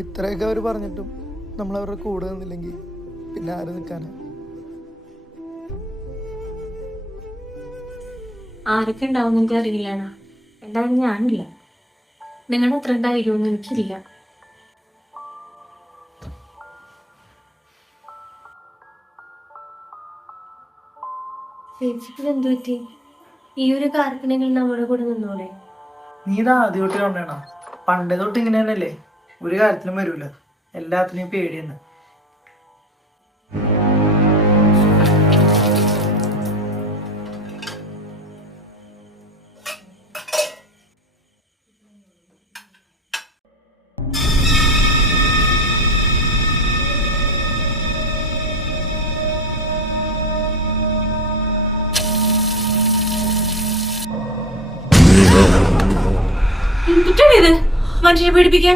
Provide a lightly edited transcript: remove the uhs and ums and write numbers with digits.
ഇത്രയൊക്കെ അവർ പറഞ്ഞിട്ടും നമ്മൾ അവരുടെ കൂടെ നിന്നില്ലെങ്കിൽ പിന്നെ ആര് നിൽക്കാനാ? ആരൊക്കെ ഉണ്ടാവും എനിക്ക് അറിയില്ലാണ്. എന്തായാലും ഞാനില്ല. നിങ്ങളുടെ അത്ര ധൈര്യമൊന്നും എനിക്കില്ല. ചേച്ചിക്ക് എന്ത് പറ്റി? ഈ ഒരു കാര്യത്തിനെങ്കിലും നമ്മുടെ കൂടെ നിന്നോടെ? നീ ഇത് ആദ്യമായിട്ട് കണ്ടേണ? പണ്ടേ തൊട്ട് ഇങ്ങനെ തന്നെയല്ലേ, ഒരു കാര്യത്തിനും വരൂല, എല്ലാത്തിനും പേടിയെന്ന്. എന്തിട്ടാണ് ഇത്? മനുഷ്യനെ പേടിപ്പിക്കാൻ